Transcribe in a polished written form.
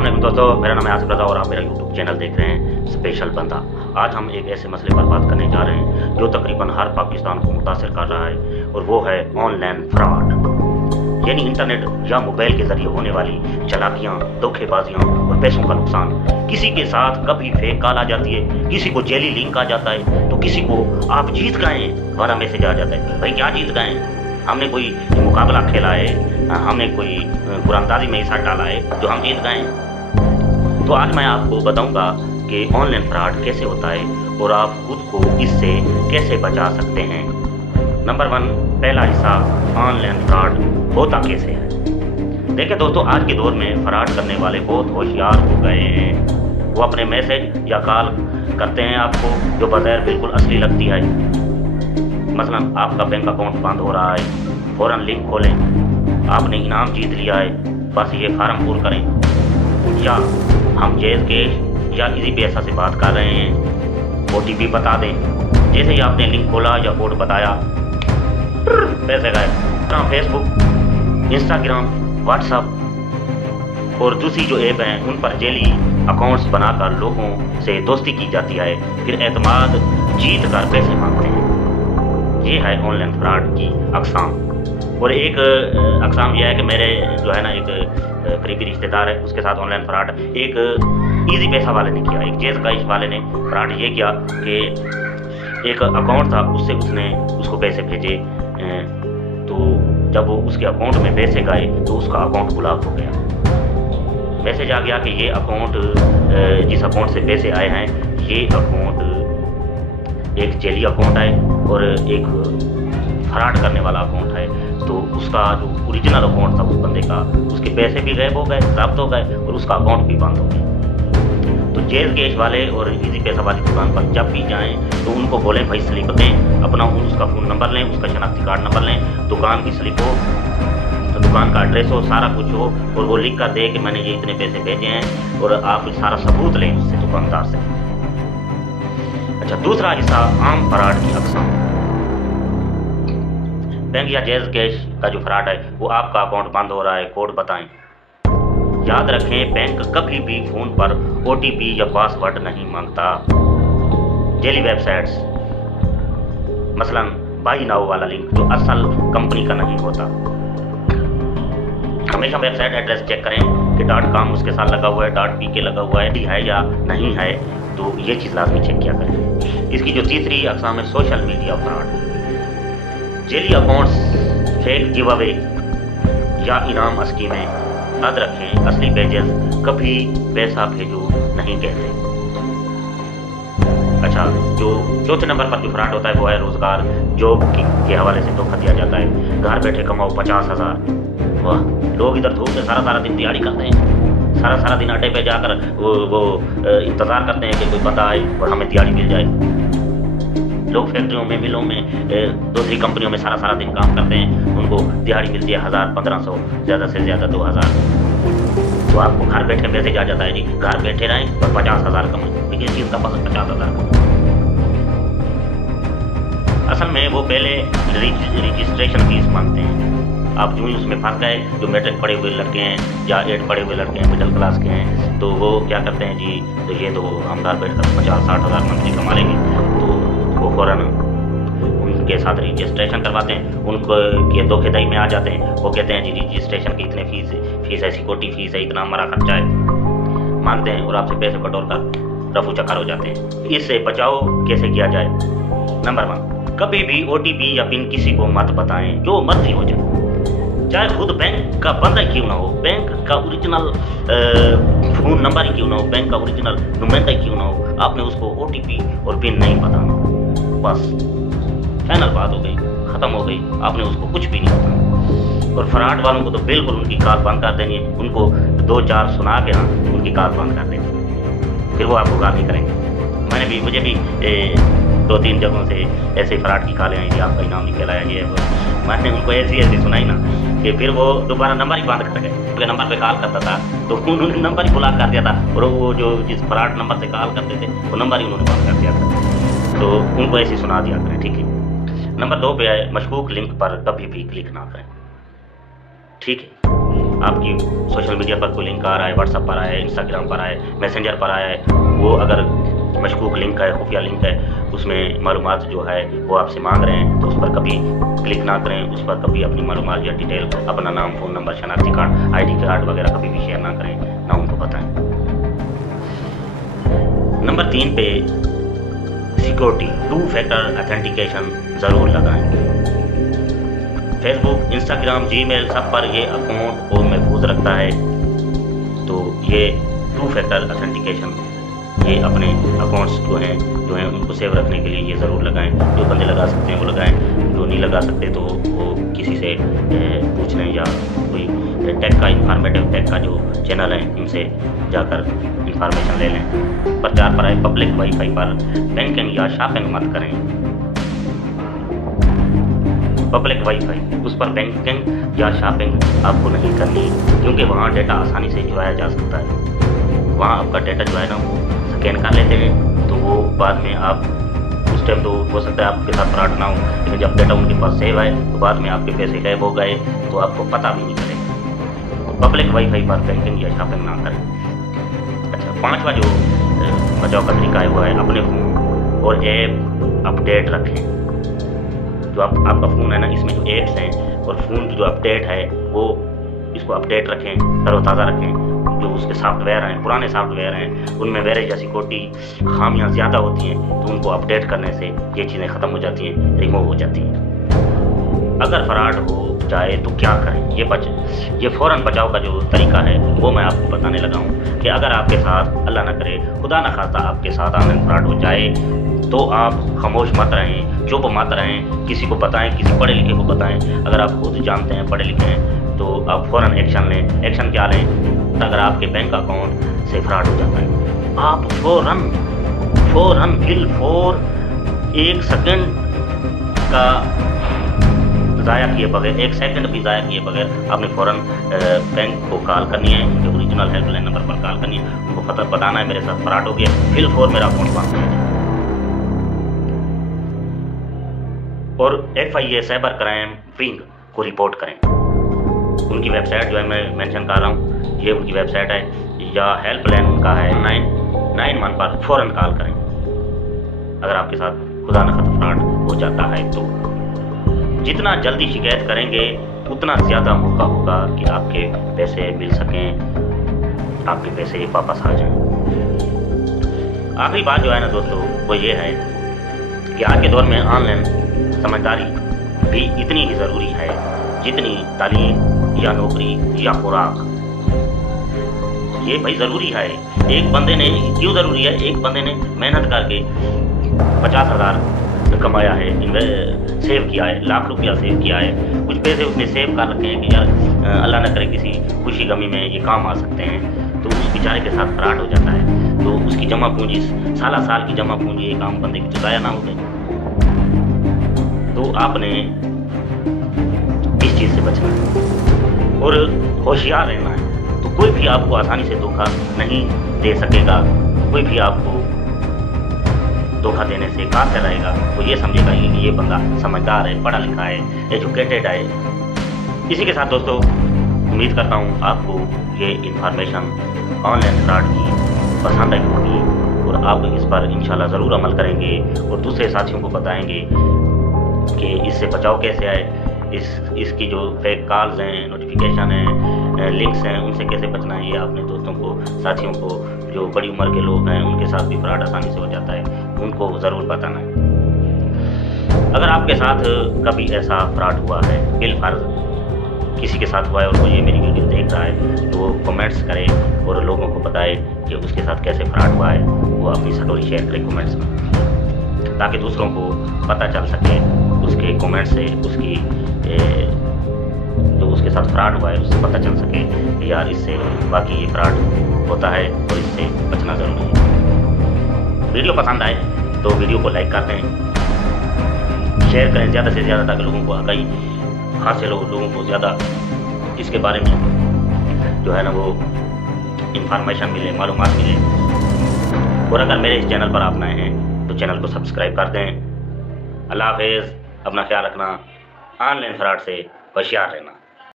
अस्सलाम वालेकुम दोस्तों, मेरा नाम है आसिफ रज़ा और आप मेरा यूट्यूब चैनल देख रहे हैं स्पेशल बंदा। आज हम एक ऐसे मसले पर बात करने जा रहे हैं जो तकरीबन हर पाकिस्तान को मुतासिर कर रहा है, और वो है ऑनलाइन फ्रॉड, यानी इंटरनेट या मोबाइल के जरिए होने वाली चालाकियाँ, धोखेबाजियाँ और पैसों का नुकसान। किसी के साथ कभी फेक कॉल आ जाती है, किसी को जेली लिंक आ जाता है, तो किसी को आप जीत गए वाला मैसेज आ जाता है। भाई क्या जीत गए? हमने कोई मुकाबला खेला है, हमने कोई कुरानदाजी में हिस्सा डाला है जो हम जीत गए। तो आज मैं आपको बताऊंगा कि ऑनलाइन फ्रॉड कैसे होता है और आप खुद को इससे कैसे बचा सकते हैं। नंबर 1, पहला हिस्सा, ऑनलाइन फ्रॉड होता कैसे है। देखिए दोस्तों, आज के दौर में फ्रॉड करने वाले बहुत होशियार हो गए हैं। वो अपने मैसेज या कॉल करते हैं आपको जो बज़ाहिर बिल्कुल असली लगती है। मसलन आपका बैंक अकाउंट बंद हो रहा है, फ़ौरन लिंक खोलें, आपने इनाम जीत लिया है, बस ये फार्म पूरा करें, या हम जैज़ कैश या इजी पैसा से बात कर रहे हैं, OTP बता दें। जैसे ही आपने लिंक खोला या कोड बताया, पैसे गए। फेसबुक, इंस्टाग्राम, व्हाट्सअप और दूसरी जो ऐप हैं उन पर जेली अकाउंट्स बनाकर लोगों से दोस्ती की जाती है, फिर एतमाद जीत कर पैसे मांगते हैं। ये है ऑनलाइन फ्रॉड की अक़साम। और एक अक़साम यह है कि मेरे जो है ना एक करीबी रिश्तेदार है, उसके साथ ऑनलाइन फ्रॉड एक इजी पैसा वाले ने किया, एक जैज़ कैश वाले ने फ्रॉड ये किया कि एक अकाउंट था, उससे उसने उसको पैसे भेजे, तो जब वो उसके अकाउंट में पैसे गए तो उसका अकाउंट ब्लॉक हो गया। मैसेज आ गया कि ये अकाउंट, जिस अकाउंट से पैसे आए हैं, ये अकाउंट एक जेली अकाउंट है और एक फ्रॉड करने वाला अकाउंट है। तो उसका जो ओरिजिनल अकाउंट था उस बंदे का, उसके पैसे भी गायब हो गए, जब्त हो गए और उसका अकाउंट भी बंद हो गया। तो जैज़ कैश वाले और इजी पैसा वाली दुकान पर जब भी जाएं तो उनको बोलें भाई स्लिप दें, अपना उसका फ़ोन नंबर लें, उसका शनाख्ती कार्ड नंबर लें, दुकान की स्लिप हो, तो दुकान का एड्रेस हो, सारा कुछ हो, और वो लिख कर दे कि मैंने ये इतने पैसे भेजे हैं, और आप सारा सबूत लें उससे, दुकानदार से। अच्छा, दूसरा हिस्सा, आम फ्रॉड की अक़साम। बैंक या जैज़ कैश का जो फ्रॉड है वो आपका अकाउंट बंद हो रहा है, कोड बताएं। याद रखें, बैंक कभी भी फ़ोन पर OTP या पासवर्ड नहीं मांगता। जेली वेबसाइट्स, मसलन बाई नाउ वाला लिंक जो असल कंपनी का नहीं होता। हमेशा वेबसाइट एड्रेस चेक करें कि .com उसके साथ लगा हुआ है, .pk लगा हुआ है या नहीं है, तो ये चीज़ लाजमी चेक किया करें। इसकी जो तीसरी अक़साम है, social media fraud. Jelly accounts, fake give away या इनाम स्कीमें। याद रखें, असली पेजेस कभी पैसा भेजो नहीं कहते। अच्छा, जो चौथे नंबर पर जो फ्रॉड होता है वो है रोज़गार, जॉब के हवाले से धोखा दिया जाता है। घर बैठे कमाओ 50,000। वाह, लोग इधर धूप में सारा दिन दिहाड़ी करते हैं, सारा दिन अड्डे पे जाकर वो इंतज़ार करते हैं कि कोई बंदा आए और हमें दिहाड़ी मिल जाए। लोग फैक्ट्रियों में, मिलों में, दूसरी कंपनियों में सारा दिन काम करते हैं, उनको दिहाड़ी मिलती है 1000-1500, ज़्यादा से ज़्यादा 2000। तो आपको घर बैठे मैसेज आ जाता है जी घर बैठे रहें और 50,000 कमाएं। लेकिन इस चीज़ का पसंद 50,000 कमाएं। असल में वो पहले रजिस्ट्रेशन फीस मांगते हैं। आप यूँ ही उसमें फंस गए, जो मैट्रिक पढ़े हुए लड़के हैं या 8 पढ़े हुए लड़के हैं, मिडिल क्लास के हैं, तो वो क्या करते हैं जी, तो ये तो हम घर बैठ कर 50-60 हज़ार मंथली कमा लेंगे, तो वो फ़ौरन उनके साथ रजिस्ट्रेशन करवाते हैं, उनको ये धोखेधड़ी में आ जाते हैं। वो कहते हैं जी रजिस्ट्रेशन की इतने फीस है, सिक्योरिटी फीस है, इतना हमारा खर्चा है, मांगते हैं और आपसे पैसे बटोर कर रफू चक्कर हो जाते हैं। इससे बचाव कैसे किया जाए? नंबर 1, कभी भी OTP या पिन किसी को मत बताएं, जो मर्जी हो जाए, चाहे खुद बैंक का बंदा क्यों ना हो, बैंक का ओरिजिनल फ़ोन नंबर ही क्यों ना हो, बैंक का ओरिजिनल नुमाइंदा क्यों ना हो, आपने उसको OTP और पिन नहीं बताना। बस फाइनल बात हो गई, ख़त्म हो गई, आपने उसको कुछ भी नहीं बताना। और फ्रॉड वालों को तो बिल्कुल उनकी कॉल बंद कर देनी है, उनको 2-4 सुना के ना उनकी कॉल बंद कर देनी, फिर वो आपको कॉल नहीं करेंगे। मुझे भी 2-3 जगहों से ऐसे फ्रॉड की कॉलें आई थी, आपका इनाम निकल आया, ये मैंने उनको ऐसी सुनाई ना कि फिर वो दोबारा नंबर ही बंद कर गए। उनके नंबर पे कॉल करता था तो उन्होंने नंबर ही ब्लॉक कर दिया था, और वो जो जिस फ्रॉड नंबर से कॉल करते थे वो नंबर ही उन्होंने बंद कर दिया था। तो उनको ऐसे सुना दिया करें, ठीक है। नंबर 2 पे है, मशकूक लिंक पर कभी भी क्लिक ना करें, ठीक है। आपकी सोशल मीडिया पर कोई लिंक आ रहा है, व्हाट्सएप पर आया है, इंस्टाग्राम पर आया है, मैसेंजर पर आया है, वो अगर मशकूक लिंक है, खुफिया लिंक है, उसमें मालूमात जो है वो आपसे मांग रहे हैं, तो उस पर कभी क्लिक ना करें, उस पर कभी अपनी मालूमात या डिटेल, अपना नाम, फ़ोन नंबर, शनाख्ती कार्ड, ID कार्ड वगैरह कभी भी शेयर ना करें, ना उनको बताएं। नंबर 3 पे सिक्योरिटी, 2 फैक्टर ऑथेंटिकेशन ज़रूर लगाएं। फेसबुक, इंस्टाग्राम, जीमेल सब पर ये अकाउंट को महफूज रखता है, तो ये 2 फैक्टर ऑथेंटिकेशन ये अपने अकाउंट्स जो हैं उनको सेव रखने के लिए ये ज़रूर लगाएं। जो बंदे लगा सकते हैं वो लगाएं, जो नहीं लगा सकते तो वो किसी से पूछ लें, या कोई टेक का, इंफॉर्मेटिव टेक का जो चैनल है उनसे जाकर इंफॉर्मेशन ले लें। प्रचार पर आए, पब्लिक वाईफाई पर बैंकिंग या शॉपिंग मत करें। पब्लिक वाईफाई, उस पर बैंकिंग या शॉपिंग आपको नहीं करनी, क्योंकि वहाँ डेटा आसानी से चुराया जा सकता है। वहाँ आपका डेटा जो है ना वो स्कैन कर लेते हैं, तो वो बाद में आप उस टाइम तो हो सकता है आपके साथ फ्रॉड ना हो, लेकिन जब डेटा उनके पास सेव है तो बाद में आपके पैसे गायब हो गए तो आपको पता भी नहीं चलेगा। तो पब्लिक वाईफाई पर बैंकिंग या शॉपिंग ना करें। अच्छा, 5वां जो बचाव का तरीका है वो है अपने फ़ोन और ऐप अपडेट रखें। जो आपका फ़ोन है ना, इसमें जो ऐप्स हैं और फ़ोन की जो अपडेट है वो इसको अपडेट रखें, तरोताज़ा रखें। जो उसके सॉफ्टवेयर हैं, पुराने सॉफ्टवेयर हैं, उनमें वायरस या सिक्योरिटी खामियां ज़्यादा होती हैं, तो उनको अपडेट करने से ये चीज़ें ख़त्म हो जाती हैं, रिमूव हो जाती हैं। अगर फ्रॉड हो जाए तो क्या करें, ये फ़ौरन बचाव का जो तरीका है वो मैं आपको बताने लगा हूँ कि अगर आपके साथ, अल्लाह ना करे, खुदा ना खास्ता आपके साथ ऑनलाइन फ्रॉड हो जाए, तो आप खामोश मत रहें, चुप मत रहें, किसी को बताएं, किसी पढ़े लिखे को बताएं। अगर आप खुद जानते हैं, पढ़े लिखे हैं, तो आप फ़ौरन एक्शन लें। एक्शन क्या लें? अगर आपके बैंक अकाउंट से फ्रॉड हो जाता है, आप फ़ौरन बिलफोर 1 सेकंड का ज़ाया किए बगैर, 1 सेकंड भी ज़ाया किए बगैर आपने फ़ौरन बैंक को कॉल करनी है, उनके ओरिजिनल हेल्पलाइन नंबर पर कॉल करनी है, उनको बताना है मेरे साथ फ्रॉड हो गया, बिलफोर मेरा अकाउंट बंद हो जाए। और FIA साइबर क्राइम विंग को रिपोर्ट करें। उनकी वेबसाइट जो है मैं मेंशन कर रहा हूँ, ये उनकी वेबसाइट है, या हेल्पलाइन उनका है 991 पर फ़ौरन कॉल करें। अगर आपके साथ खुदा न खास्ता फ्रॉड हो जाता है तो जितना जल्दी शिकायत करेंगे उतना ज़्यादा मौका होगा कि आपके पैसे मिल सकें, आपके पैसे वापस आ जाएं। आखिरी बात जो है ना दोस्तों वो ये है कि आज के दौर में ऑनलाइन समझदारी भी इतनी ही ज़रूरी है जितनी तालीम या नौकरी या खुराक। ये भाई ज़रूरी है। एक बंदे ने, क्यों ज़रूरी है? एक बंदे ने मेहनत करके 50,000 कमाया है, सेव किया है, लाख रुपया सेव किया है, कुछ पैसे उसने सेव कर रखे हैं कि यार अल्लाह न करे किसी खुशी गमी में ये काम आ सकते हैं, तो उस बेचारे के साथ फ्रॉड हो जाता है, तो उसकी जमा पूंजी, साल की जमा पूंजी एक आम बंदे की चुकाया ना हो गई। तो आपने इस चीज़ से बचना है और होशियार रहना है। तो कोई भी आपको आसानी से धोखा नहीं दे सकेगा, कोई भी आपको धोखा देने से काफिर रहेगा। वो ये समझेगा कि ये बंदा समझदार है, पढ़ा लिखा है, एजुकेटेड है। इसी के साथ दोस्तों उम्मीद करता हूँ आपको ये इन्फॉर्मेशन ऑनलाइन फ्रॉड की पसंद आई होगी और आप इस पर इंशाल्लाह ज़रूर अमल करेंगे और दूसरे साथियों को बताएंगे कि इससे बचाव कैसे आए, इसकी जो फेक कॉल्स हैं, नोटिफिकेशन हैं, लिंक्स हैं, उनसे कैसे बचना है। ये अपने दोस्तों को, साथियों को, जो बड़ी उम्र के लोग हैं उनके साथ भी फ्रॉड आसानी से हो जाता है, उनको ज़रूर बताना है। अगर आपके साथ कभी ऐसा फ्रॉड हुआ है, बिलफर्ज किसी के साथ हुआ है और वो ये मेरी वीडियो देख रहा है, तो वो कमेंट्स करे और लोगों को बताए कि उसके साथ कैसे फ्रॉड हुआ है। वो अपनी स्टोरी शेयर करे कमेंट्स में, ताकि दूसरों को पता चल सके उसके कमेंट से, उसकी जो उसके साथ फ्रॉड हुआ है उससे पता चल सके कि यार इससे बाकी ये फ्रॉड होता है और इससे बचना ज़रूरी है। वीडियो पसंद आए तो वीडियो को लाइक कर दें, शेयर करें ज़्यादा से ज़्यादा, ताकि लोगों को आगाही हासिल हो, लोगों को ज़्यादा इसके बारे में जो है ना वो इंफॉर्मेशन मिले, मालूमात मिले। और अगर मेरे इस चैनल पर आप नए हैं तो चैनल को सब्सक्राइब कर दें। अल्लाह हाफ़िज़, अपना ख्याल रखना, ऑनलाइन फ्रॉड से होशियार रहना।